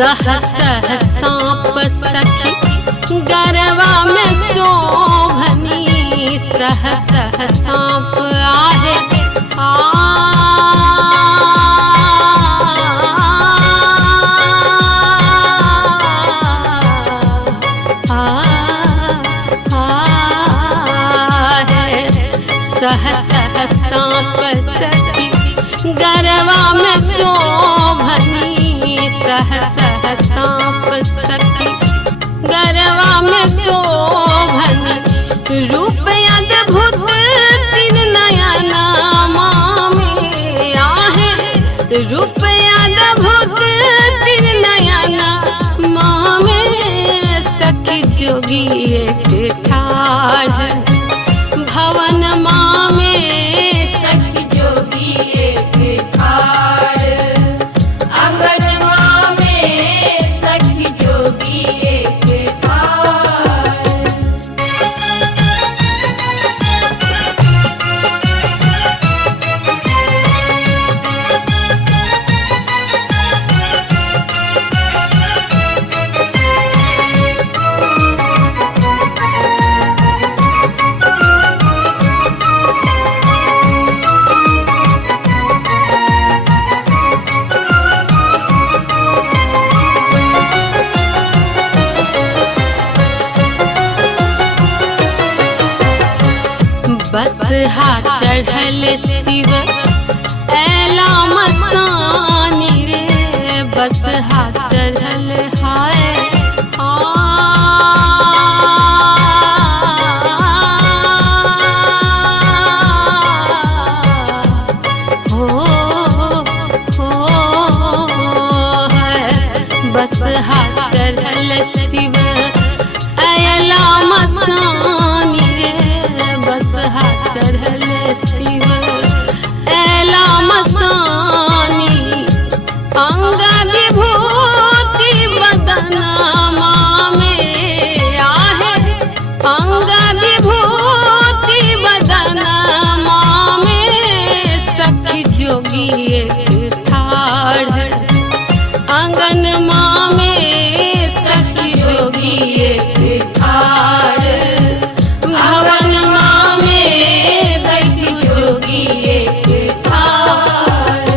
सह सह सांप सखी गरवा में शोभनी, सह सह सांप आहे सह सह सांप सखी गरवा में शोभनी, सह सह सांप सखी गरवा में शोभनी। रूप अद्भुत तीन नयना में आहे, रूप अद्भुत तीन नयना में सखी जोगी एक ठाढ़ भवन में सखी जोगी एक ठाढ़ आंगन में सखी जोगी एक ठाढ़। बस हाथ चढ़ल शिव ऐला मसानी रे, बस हाथ चढ़ल हाय बस हाथ चढ़ल शिव ऐला मसानी रे, बस हाथ चढ़ल शिव ऐला मसानी। अंग विभूति बदनमा में आहे, अंग विभूति बदनमा में सखी जोगी एक ठाढ़ आंगन में सखी जोगी एक ठाढ़ भवन में सखी जोगी एक ठाढ़।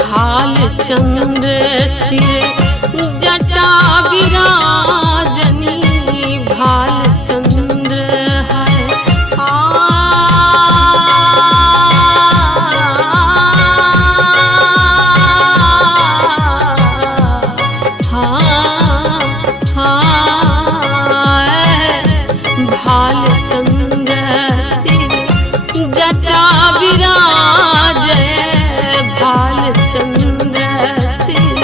भाल चंद्र सिर जटा विराजनी, भाल चंद्र है भाल चंद्र सिर जटा विराज, भाल चंद्र सिर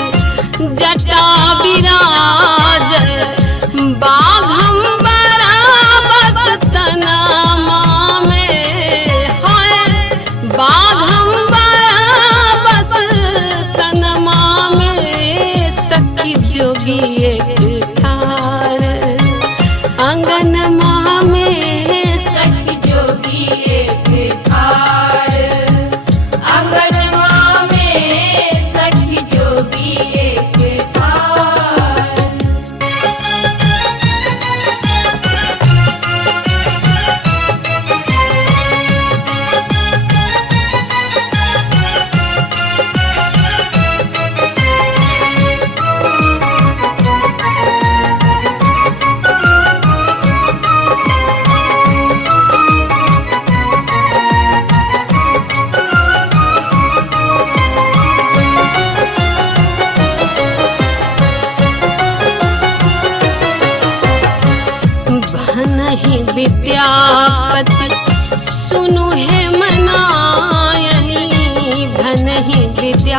जटा विराज। बाघंबरा बस तनमा में हाय, बाघंबरा बस तनमा में सखी जोगी एक ठाढ़ आंगन में सखी जोगी एक ठाढ़ आंगन में सखी जोगी एक ठाढ़।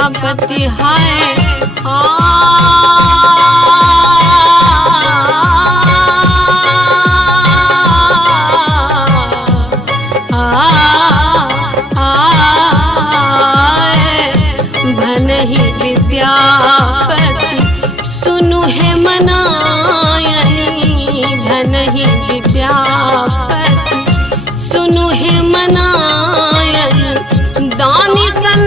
विद्यापति हाय भनहि विद्यापति सुनु है मनायनी भनहि विद्यापति सुनु है मनायनी दानी सन